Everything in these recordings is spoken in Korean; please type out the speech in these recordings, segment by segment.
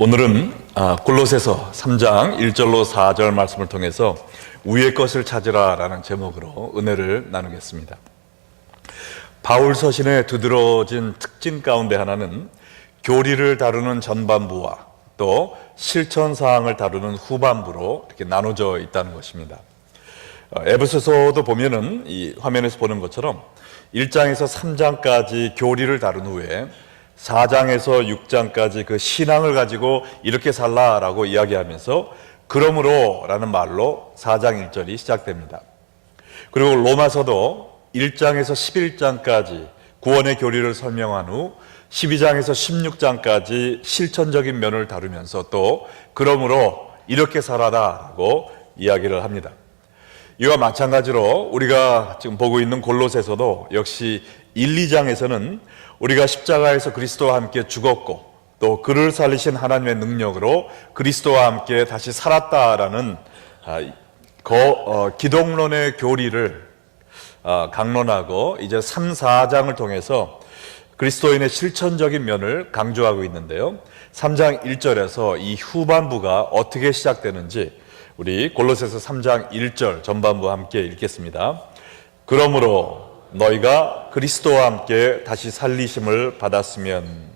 오늘은 골로새서 3장 1절로 4절 말씀을 통해서 위의 것을 찾으라 라는 제목으로 은혜를 나누겠습니다. 바울 서신에 두드러진 특징 가운데 하나는 교리를 다루는 전반부와 또 실천 사항을 다루는 후반부로 이렇게 나눠져 있다는 것입니다. 에베소서도 보면은 이 화면에서 보는 것처럼 1장에서 3장까지 교리를 다룬 후에 4장에서 6장까지 그 신앙을 가지고 이렇게 살라라고 이야기하면서 그러므로 라는 말로 4장 1절이 시작됩니다. 그리고 로마서도 1장에서 11장까지 구원의 교리를 설명한 후 12장에서 16장까지 실천적인 면을 다루면서 또 그러므로 이렇게 살아라라고 이야기를 합니다. 이와 마찬가지로 우리가 지금 보고 있는 골로새서도 역시 1, 2장에서는 우리가 십자가에서 그리스도와 함께 죽었고 또 그를 살리신 하나님의 능력으로 그리스도와 함께 다시 살았다라는 기독론의 교리를 강론하고 이제 3, 4장을 통해서 그리스도인의 실천적인 면을 강조하고 있는데요. 3장 1절에서 이 후반부가 어떻게 시작되는지 우리 골로새서 3장 1절 전반부 함께 읽겠습니다. 그러므로 너희가 그리스도와 함께 다시 살리심을 받았으면.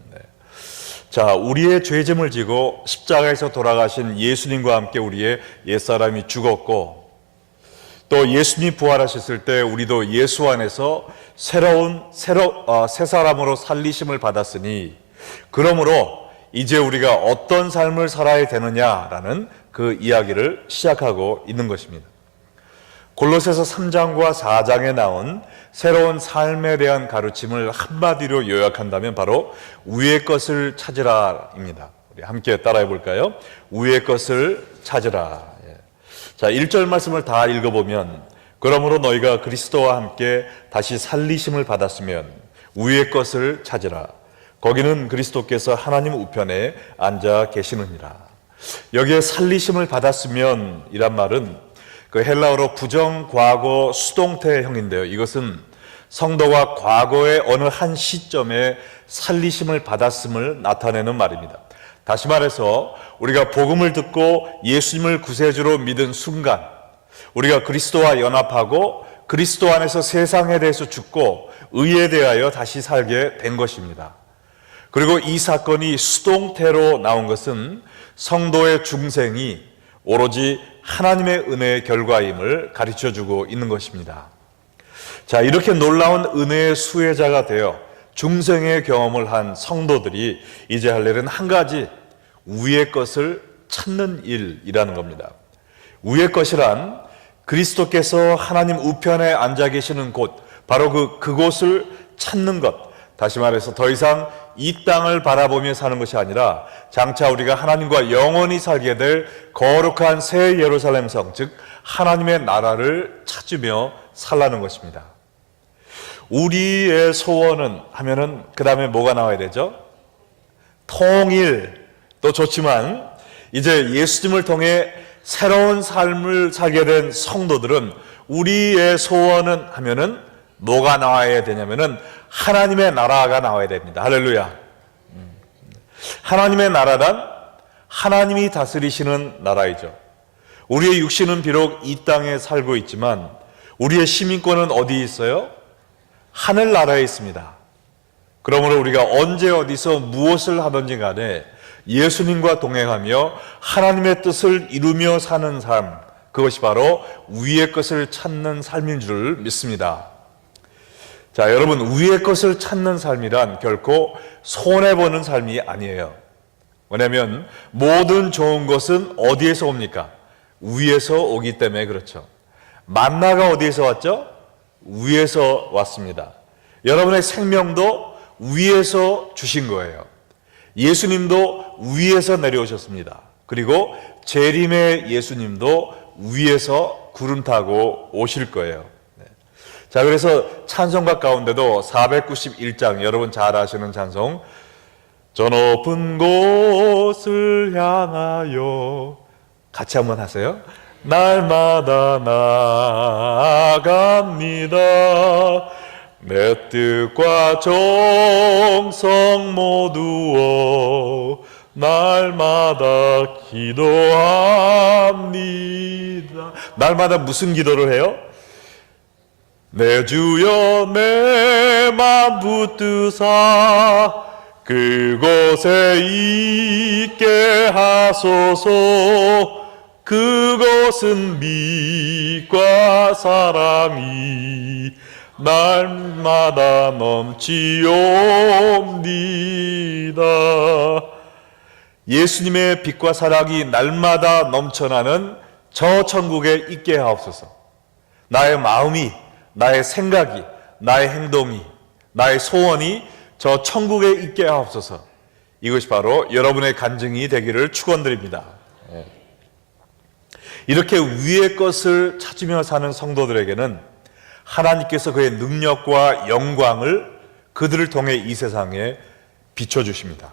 자, 우리의 죄짐을 지고 십자가에서 돌아가신 예수님과 함께 우리의 옛사람이 죽었고 또 예수님 부활하셨을 때 우리도 예수 안에서 새 사람으로 살리심을 받았으니 그러므로 이제 우리가 어떤 삶을 살아야 되느냐라는 그 이야기를 시작하고 있는 것입니다. 골로새서 3장과 4장에 나온 새로운 삶에 대한 가르침을 한마디로 요약한다면 바로 위의 것을 찾으라입니다. 우리 함께 따라해 볼까요? 위의 것을 찾으라. 자, 1절 말씀을 다 읽어보면 그러므로 너희가 그리스도와 함께 다시 살리심을 받았으면 위의 것을 찾으라. 거기는 그리스도께서 하나님 우편에 앉아 계시느니라. 여기에 살리심을 받았으면 이란 말은 그 헬라어로 부정, 과거, 수동태형인데요. 이것은 성도가 과거의 어느 한 시점에 살리심을 받았음을 나타내는 말입니다. 다시 말해서 우리가 복음을 듣고 예수님을 구세주로 믿은 순간 우리가 그리스도와 연합하고 그리스도 안에서 세상에 대해서 죽고 의에 대하여 다시 살게 된 것입니다. 그리고 이 사건이 수동태로 나온 것은 성도의 중생이 오로지 하나님의 은혜의 결과임을 가르쳐주고 있는 것입니다. 자, 이렇게 놀라운 은혜의 수혜자가 되어 중생의 경험을 한 성도들이 이제 할 일은 한 가지, 위의 것을 찾는 일이라는 겁니다. 위의 것이란 그리스도께서 하나님 우편에 앉아 계시는 곳, 바로 그곳을 찾는 것. 다시 말해서 더 이상 이 땅을 바라보며 사는 것이 아니라 장차 우리가 하나님과 영원히 살게 될 거룩한 새 예루살렘 성, 즉 하나님의 나라를 찾으며 살라는 것입니다. 우리의 소원은 하면은 그 다음에 뭐가 나와야 되죠? 통일도 좋지만 이제 예수님을 통해 새로운 삶을 살게 된 성도들은 우리의 소원은 하면은 뭐가 나와야 되냐면은 하나님의 나라가 나와야 됩니다. 할렐루야. 하나님의 나라란 하나님이 다스리시는 나라이죠. 우리의 육신은 비록 이 땅에 살고 있지만 우리의 시민권은 어디에 있어요? 하늘나라에 있습니다. 그러므로 우리가 언제 어디서 무엇을 하든지 간에 예수님과 동행하며 하나님의 뜻을 이루며 사는 삶, 그것이 바로 위의 것을 찾는 삶인 줄 믿습니다. 자, 여러분, 위의 것을 찾는 삶이란 결코 손해보는 삶이 아니에요. 왜냐하면 모든 좋은 것은 어디에서 옵니까? 위에서 오기 때문에 그렇죠. 만나가 어디에서 왔죠? 위에서 왔습니다. 여러분의 생명도 위에서 주신 거예요. 예수님도 위에서 내려오셨습니다. 그리고 재림의 예수님도 위에서 구름 타고 오실 거예요. 자, 그래서 찬송가 가운데도 491장, 여러분 잘 아시는 찬송, 저 높은 곳을 향하여, 같이 한번 하세요. 날마다 나아갑니다. 내 뜻과 정성 모두어 날마다 기도합니다. 날마다 무슨 기도를 해요? 내 주여 내 맘 붙드사 그곳에 있게 하소서. 그곳은 믿과 사랑이 날마다 넘치옵니다. 예수님의 빛과 사랑이 날마다 넘쳐나는 저 천국에 있게 하옵소서. 나의 마음이, 나의 생각이, 나의 행동이, 나의 소원이 저 천국에 있게 하옵소서. 이것이 바로 여러분의 간증이 되기를 축원드립니다. 이렇게 위의 것을 찾으며 사는 성도들에게는 하나님께서 그의 능력과 영광을 그들을 통해 이 세상에 비춰주십니다.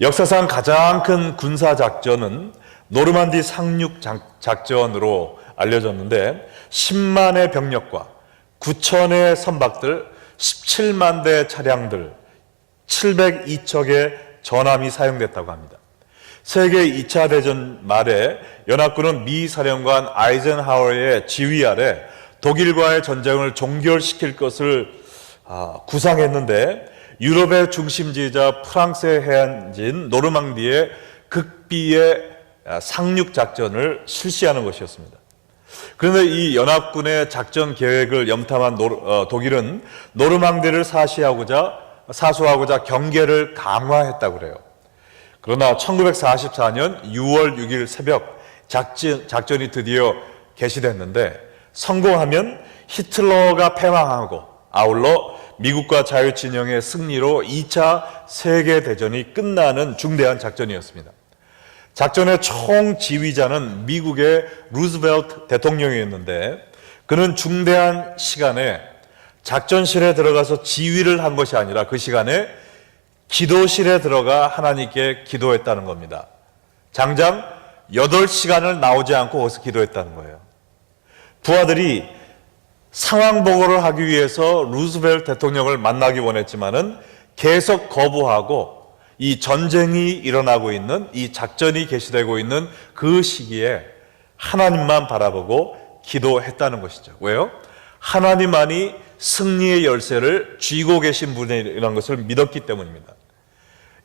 역사상 가장 큰 군사작전은 노르만디 상륙 작전으로 알려졌는데 10만의 병력과 9천의 선박들, 17만 대 차량들, 702척의 전함이 사용됐다고 합니다. 세계 2차 대전 말에 연합군은 미 사령관 아이젠하워의 지휘 아래 독일과의 전쟁을 종결시킬 것을 구상했는데 유럽의 중심지이자 프랑스의 해안지인 노르망디의 극비의 상륙작전을 실시하는 것이었습니다. 그런데 이 연합군의 작전 계획을 염탐한 독일은 노르망디를 사수하고자 경계를 강화했다고 그래요. 그러나 1944년 6월 6일 새벽 작전이 드디어 개시됐는데 성공하면 히틀러가 패망하고 아울러 미국과 자유진영의 승리로 2차 세계대전이 끝나는 중대한 작전이었습니다. 작전의 총지휘자는 미국의 루즈벨트 대통령이었는데 그는 중대한 시간에 작전실에 들어가서 지휘를 한 것이 아니라 그 시간에 기도실에 들어가 하나님께 기도했다는 겁니다. 장장 8시간을 나오지 않고 거기서 기도했다는 거예요. 부하들이 상황 보고를 하기 위해서 루즈벨트 대통령을 만나기 원했지만은 계속 거부하고 이 전쟁이 일어나고 있는, 이 작전이 개시되고 있는 그 시기에 하나님만 바라보고 기도했다는 것이죠. 왜요? 하나님만이 승리의 열쇠를 쥐고 계신 분이라는 것을 믿었기 때문입니다.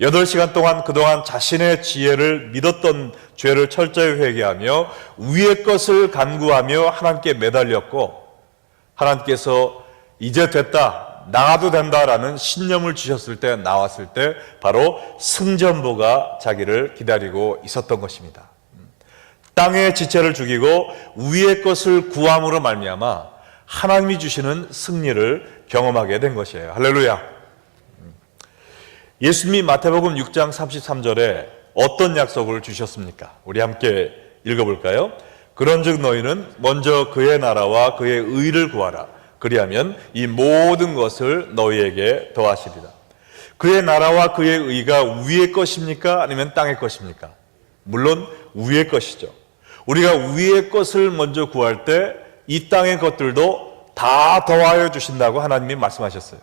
8시간 동안 그동안 자신의 지혜를 믿었던 죄를 철저히 회개하며 위의 것을 간구하며 하나님께 매달렸고, 하나님께서 이제 됐다, 나가도 된다라는 신념을 주셨을 때, 나왔을 때 바로 승전보가 자기를 기다리고 있었던 것입니다. 땅의 지체를 죽이고 위의 것을 구함으로 말미암아 하나님이 주시는 승리를 경험하게 된 것이에요. 할렐루야. 예수님이 마태복음 6장 33절에 어떤 약속을 주셨습니까? 우리 함께 읽어볼까요? 그런즉 너희는 먼저 그의 나라와 그의 의를 구하라. 그리하면 이 모든 것을 너희에게 더하시리라. 그의 나라와 그의 의가 위의 것입니까? 아니면 땅의 것입니까? 물론 위의 것이죠. 우리가 위의 것을 먼저 구할 때 이 땅의 것들도 다 더하여 주신다고 하나님이 말씀하셨어요.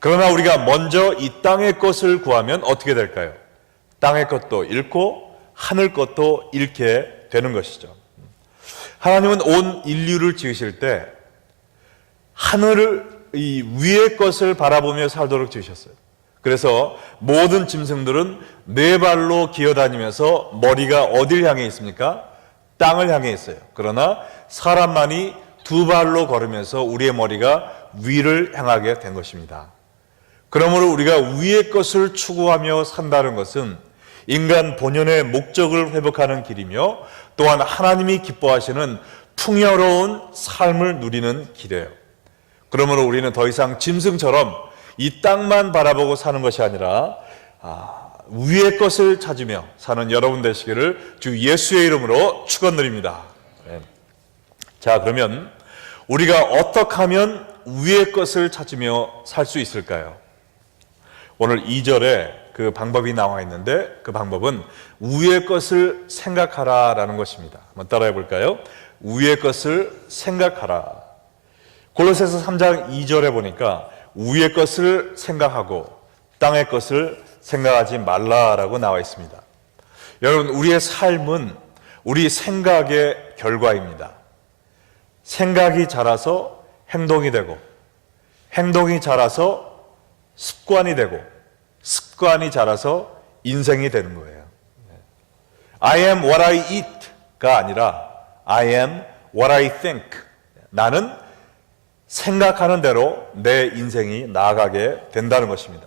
그러나 우리가 먼저 이 땅의 것을 구하면 어떻게 될까요? 땅의 것도 잃고 하늘 것도 잃게 되는 것이죠. 하나님은 온 인류를 지으실 때 하늘을, 이 위의 것을 바라보며 살도록 지으셨어요. 그래서 모든 짐승들은 네 발로 기어다니면서 머리가 어딜 향해 있습니까? 땅을 향해 있어요. 그러나 사람만이 두 발로 걸으면서 우리의 머리가 위를 향하게 된 것입니다. 그러므로 우리가 위의 것을 추구하며 산다는 것은 인간 본연의 목적을 회복하는 길이며 또한 하나님이 기뻐하시는 풍요로운 삶을 누리는 길이에요. 그러므로 우리는 더 이상 짐승처럼 이 땅만 바라보고 사는 것이 아니라 위의 것을 찾으며 사는 여러분 되시기를 주 예수의 이름으로 축원드립니다. 자, 그러면 우리가 어떻게 하면 위의 것을 찾으며 살 수 있을까요? 오늘 2절에 그 방법이 나와 있는데 그 방법은 위의 것을 생각하라라는 것입니다. 한번 따라해 볼까요? 위의 것을 생각하라. 골로새서 3장 2절에 보니까 위의 것을 생각하고 땅의 것을 생각하지 말라라고 나와 있습니다. 여러분, 우리의 삶은 우리 생각의 결과입니다. 생각이 자라서 행동이 되고, 행동이 자라서 습관이 되고, 습관이 자라서 인생이 되는 거예요. I am what I eat가 아니라 I am what I think. 나는 생각하는 대로 내 인생이 나아가게 된다는 것입니다.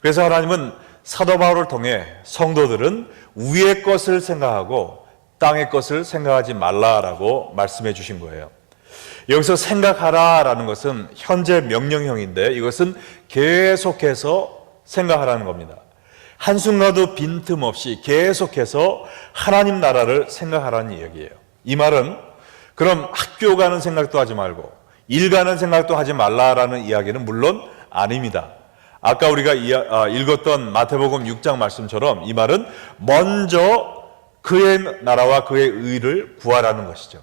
그래서 하나님은 사도 바울을 통해 성도들은 위의 것을 생각하고 땅의 것을 생각하지 말라라고 말씀해 주신 거예요. 여기서 생각하라라는 것은 현재 명령형인데 이것은 계속해서 생각하라는 겁니다. 한순간도 빈틈없이 계속해서 하나님 나라를 생각하라는 이야기예요. 이 말은 그럼 학교 가는 생각도 하지 말고 일 가는 생각도 하지 말라라는 이야기는 물론 아닙니다. 아까 우리가 읽었던 마태복음 6장 말씀처럼 이 말은 먼저 그의 나라와 그의 의를 구하라는 것이죠.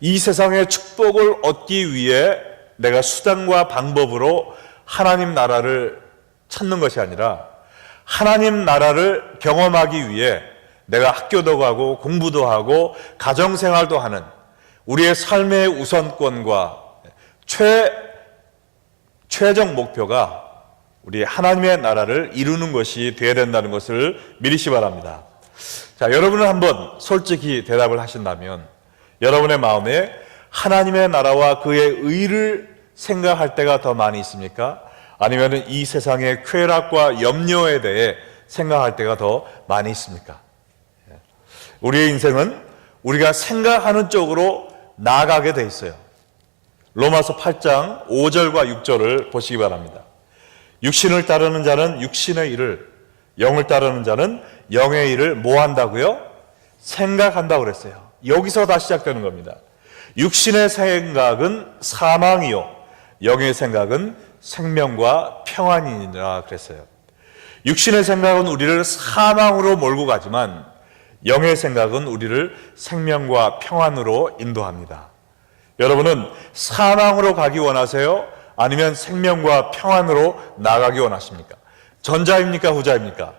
이 세상의 축복을 얻기 위해 내가 수단과 방법으로 하나님 나라를 찾는 것이 아니라 하나님 나라를 경험하기 위해 내가 학교도 가고 공부도 하고 가정생활도 하는 우리의 삶의 우선권과 최종 목표가 우리 하나님의 나라를 이루는 것이 되어야 된다는 것을 미리시 바랍니다. 자, 여러분은 한번 솔직히 대답을 하신다면 여러분의 마음에 하나님의 나라와 그의 의를 생각할 때가 더 많이 있습니까? 아니면 이 세상의 쾌락과 염려에 대해 생각할 때가 더 많이 있습니까? 우리의 인생은 우리가 생각하는 쪽으로 나아가게 돼 있어요. 로마서 8장 5절과 6절을 보시기 바랍니다. 육신을 따르는 자는 육신의 일을, 영을 따르는 자는 영의 일을 뭐 한다고요? 생각한다고 그랬어요. 여기서 다 시작되는 겁니다. 육신의 생각은 사망이요, 영의 생각은 생명과 평안이니라 그랬어요. 육신의 생각은 우리를 사망으로 몰고 가지만 영의 생각은 우리를 생명과 평안으로 인도합니다. 여러분은 사망으로 가기 원하세요? 아니면 생명과 평안으로 나가기 원하십니까? 전자입니까? 후자입니까?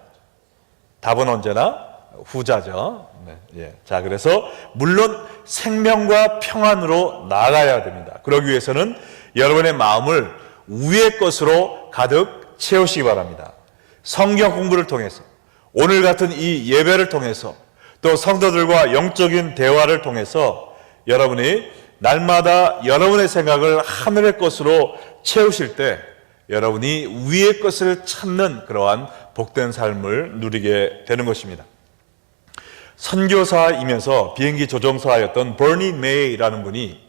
답은 언제나 후자죠. 네. 자, 그래서 물론 생명과 평안으로 나아가야 됩니다. 그러기 위해서는 여러분의 마음을 위의 것으로 가득 채우시기 바랍니다. 성경 공부를 통해서, 오늘 같은 이 예배를 통해서, 또 성도들과 영적인 대화를 통해서 여러분이 날마다 여러분의 생각을 하늘의 것으로 채우실 때 여러분이 위의 것을 찾는 그러한 복된 삶을 누리게 되는 것입니다. 선교사이면서 비행기 조종사였던 버니 메이라는 분이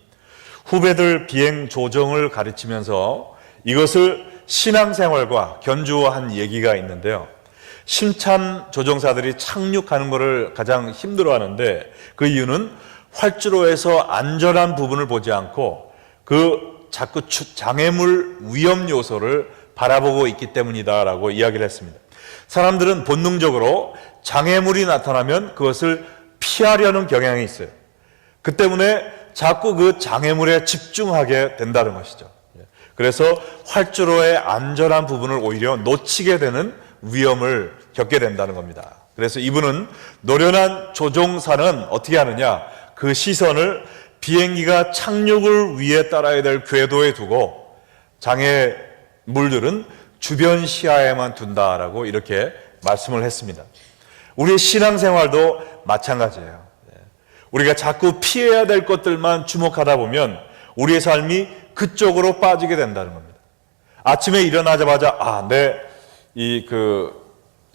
후배들 비행 조종을 가르치면서 이것을 신앙생활과 견주한 얘기가 있는데요. 심참 조종사들이 착륙하는 것을 가장 힘들어하는데 그 이유는 활주로에서 안전한 부분을 보지 않고 자꾸 장애물 위험 요소를 바라보고 있기 때문이다라고 이야기를 했습니다. 사람들은 본능적으로 장애물이 나타나면 그것을 피하려는 경향이 있어요. 그 때문에 자꾸 그 장애물에 집중하게 된다는 것이죠. 그래서 활주로의 안전한 부분을 오히려 놓치게 되는 위험을 겪게 된다는 겁니다. 그래서 이분은 노련한 조종사는 어떻게 하느냐, 그 시선을 비행기가 착륙을 위해 따라야 될 궤도에 두고 장애물들은 주변 시야에만 둔다라고 이렇게 말씀을 했습니다. 우리의 신앙생활도 마찬가지예요. 우리가 자꾸 피해야 될 것들만 주목하다 보면 우리의 삶이 그쪽으로 빠지게 된다는 겁니다. 아침에 일어나자마자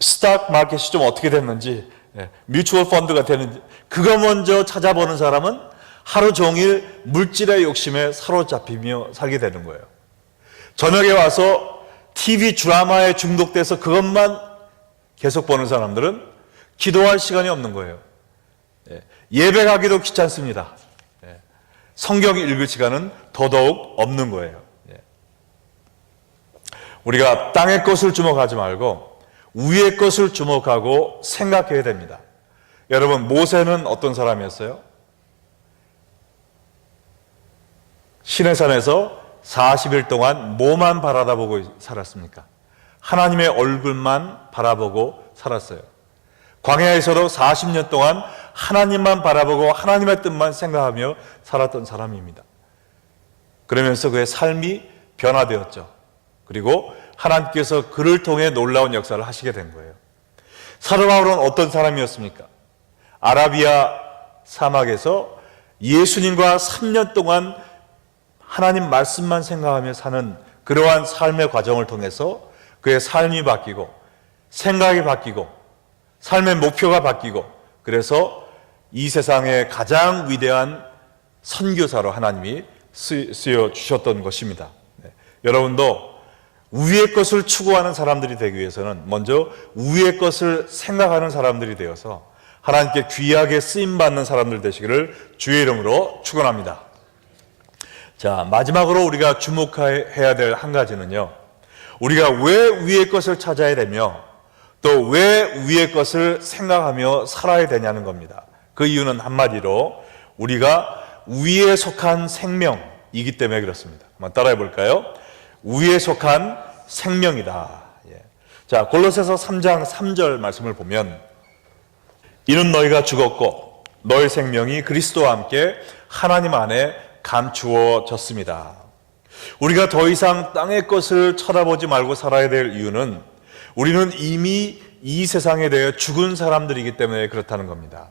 스탁 마켓이 좀 어떻게 됐는지, 뮤추얼 펀드가 되는지 그거 먼저 찾아보는 사람은 하루 종일 물질의 욕심에 사로잡히며 살게 되는 거예요. 저녁에 와서 TV 드라마에 중독돼서 그것만 계속 보는 사람들은 기도할 시간이 없는 거예요. 예배 가기도 귀찮습니다. 성경 읽을 시간은 더더욱 없는 거예요. 우리가 땅의 것을 주목하지 말고 위의 것을 주목하고 생각해야 됩니다. 여러분, 모세는 어떤 사람이었어요? 시내산에서 40일 동안 뭐만 바라다보고 살았습니까? 하나님의 얼굴만 바라보고 살았어요. 광야에서도 40년 동안 하나님만 바라보고 하나님의 뜻만 생각하며 살았던 사람입니다. 그러면서 그의 삶이 변화되었죠. 그리고 하나님께서 그를 통해 놀라운 역사를 하시게 된 거예요. 사도 바울은 어떤 사람이었습니까? 아라비아 사막에서 예수님과 3년 동안 하나님 말씀만 생각하며 사는 그러한 삶의 과정을 통해서 그의 삶이 바뀌고 생각이 바뀌고 삶의 목표가 바뀌고, 그래서 이 세상의 가장 위대한 선교사로 하나님이 쓰여 주셨던 것입니다. 여러분도 위의 것을 추구하는 사람들이 되기 위해서는 먼저 위의 것을 생각하는 사람들이 되어서 하나님께 귀하게 쓰임받는 사람들 되시기를 주의 이름으로 축원합니다. 자, 마지막으로 우리가 주목해야 될 한 가지는요, 우리가 왜 위의 것을 찾아야 되며 또 왜 위의 것을 생각하며 살아야 되냐는 겁니다. 그 이유는 한마디로 우리가 위에 속한 생명이기 때문에 그렇습니다. 한번 따라해 볼까요? 위에 속한 생명이다. 자, 골로새서 3장 3절 말씀을 보면, 이는 너희가 죽었고 너희 생명이 그리스도와 함께 하나님 안에 감추어졌습니다. 우리가 더 이상 땅의 것을 쳐다보지 말고 살아야 될 이유는 우리는 이미 이 세상에 대해 죽은 사람들이기 때문에 그렇다는 겁니다.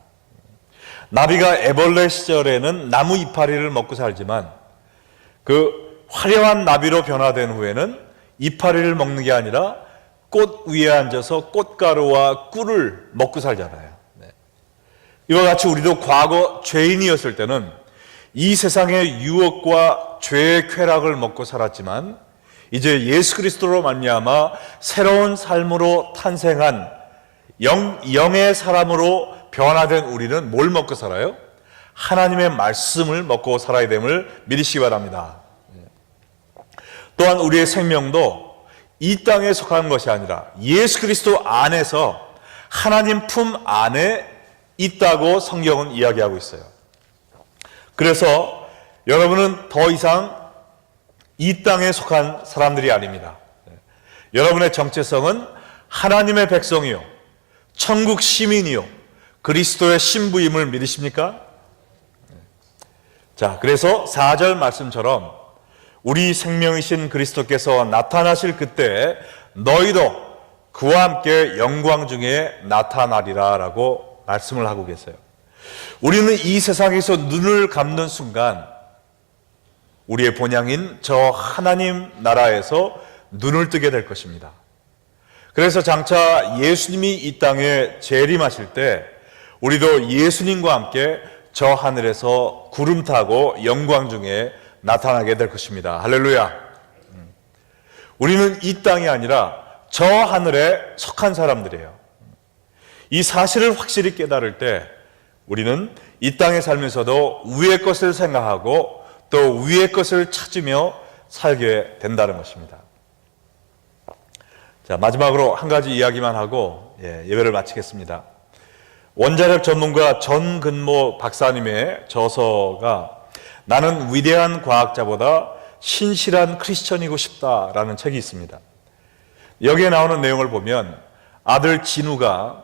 나비가 애벌레 시절에는 나무 이파리를 먹고 살지만 그 화려한 나비로 변화된 후에는 이파리를 먹는 게 아니라 꽃 위에 앉아서 꽃가루와 꿀을 먹고 살잖아요. 이와 같이 우리도 과거 죄인이었을 때는 이 세상의 유혹과 죄의 쾌락을 먹고 살았지만 이제 예수 그리스도로 말미암아 새로운 삶으로 탄생한 영의 사람으로 변화된 우리는 뭘 먹고 살아요? 하나님의 말씀을 먹고 살아야 됨을 믿으시기 바랍니다. 또한 우리의 생명도 이 땅에 속한 것이 아니라 예수 그리스도 안에서 하나님 품 안에 있다고 성경은 이야기하고 있어요. 그래서 여러분은 더 이상 이 땅에 속한 사람들이 아닙니다. 여러분의 정체성은 하나님의 백성이요, 천국 시민이요, 그리스도의 신부임을 믿으십니까? 자, 그래서 4절 말씀처럼 우리 생명이신 그리스도께서 나타나실 그때 너희도 그와 함께 영광 중에 나타나리라 라고 말씀을 하고 계세요. 우리는 이 세상에서 눈을 감는 순간 우리의 본향인 저 하나님 나라에서 눈을 뜨게 될 것입니다. 그래서 장차 예수님이 이 땅에 재림하실 때 우리도 예수님과 함께 저 하늘에서 구름 타고 영광 중에 나타나게 될 것입니다. 할렐루야. 우리는 이 땅이 아니라 저 하늘에 속한 사람들이에요. 이 사실을 확실히 깨달을 때 우리는 이 땅에 살면서도 위의 것을 생각하고 또 위의 것을 찾으며 살게 된다는 것입니다. 자, 마지막으로 한 가지 이야기만 하고 예배를 마치겠습니다. 원자력 전문가 전근모 박사님의 저서가 나는 위대한 과학자보다 신실한 크리스천이고 싶다라는 책이 있습니다. 여기에 나오는 내용을 보면 아들 진우가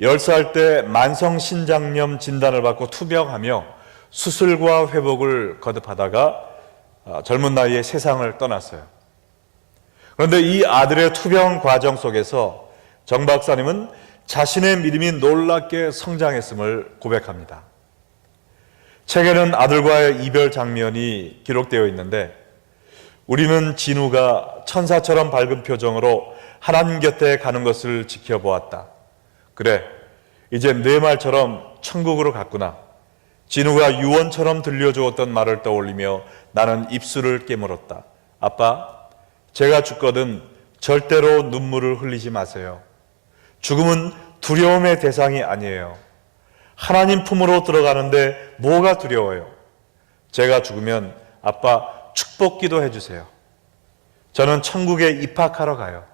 10살 때 만성신장염 진단을 받고 투병하며 수술과 회복을 거듭하다가 젊은 나이에 세상을 떠났어요. 그런데 이 아들의 투병 과정 속에서 정 박사님은 자신의 믿음이 놀랍게 성장했음을 고백합니다. 책에는 아들과의 이별 장면이 기록되어 있는데 우리는 진우가 천사처럼 밝은 표정으로 하나님 곁에 가는 것을 지켜보았다. 그래, 이제 내 말처럼 천국으로 갔구나. 진우가 유언처럼 들려주었던 말을 떠올리며 나는 입술을 깨물었다. 아빠, 제가 죽거든 절대로 눈물을 흘리지 마세요. 죽음은 두려움의 대상이 아니에요. 하나님 품으로 들어가는데 뭐가 두려워요? 제가 죽으면 아빠 축복기도 해주세요. 저는 천국에 입학하러 가요.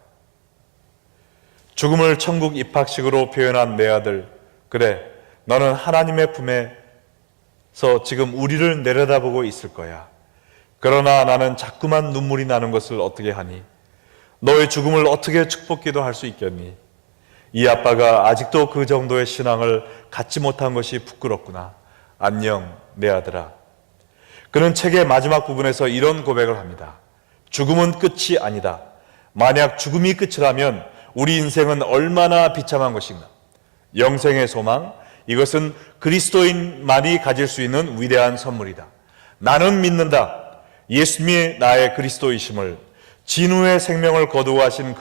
죽음을 천국 입학식으로 표현한 내 아들, 그래, 너는 하나님의 품에서 지금 우리를 내려다보고 있을 거야. 그러나 나는 자꾸만 눈물이 나는 것을 어떻게 하니? 너의 죽음을 어떻게 축복기도 할 수 있겠니? 이 아빠가 아직도 그 정도의 신앙을 갖지 못한 것이 부끄럽구나. 안녕, 내 아들아. 그는 책의 마지막 부분에서 이런 고백을 합니다. 죽음은 끝이 아니다. 만약 죽음이 끝이라면 우리 인생은 얼마나 비참한 것인가. 영생의 소망, 이것은 그리스도인만이 가질 수 있는 위대한 선물이다. 나는 믿는다. 예수님이 나의 그리스도이심을, 진우의 생명을 거두하신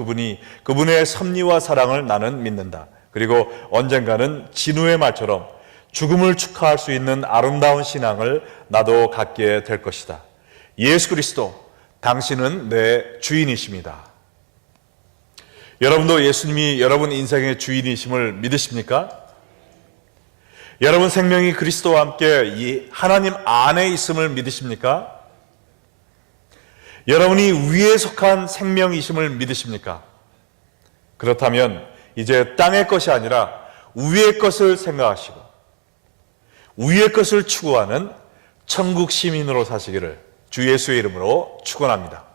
그분의 섭리와 사랑을 나는 믿는다. 그리고 언젠가는 진우의 말처럼 죽음을 축하할 수 있는 아름다운 신앙을 나도 갖게 될 것이다. 예수 그리스도, 당신은 내 주인이십니다. 여러분도 예수님이 여러분 인생의 주인이심을 믿으십니까? 여러분 생명이 그리스도와 함께 이 하나님 안에 있음을 믿으십니까? 여러분이 위에 속한 생명이심을 믿으십니까? 그렇다면 이제 땅의 것이 아니라 위의 것을 생각하시고 위의 것을 추구하는 천국 시민으로 사시기를 주 예수의 이름으로 축원합니다.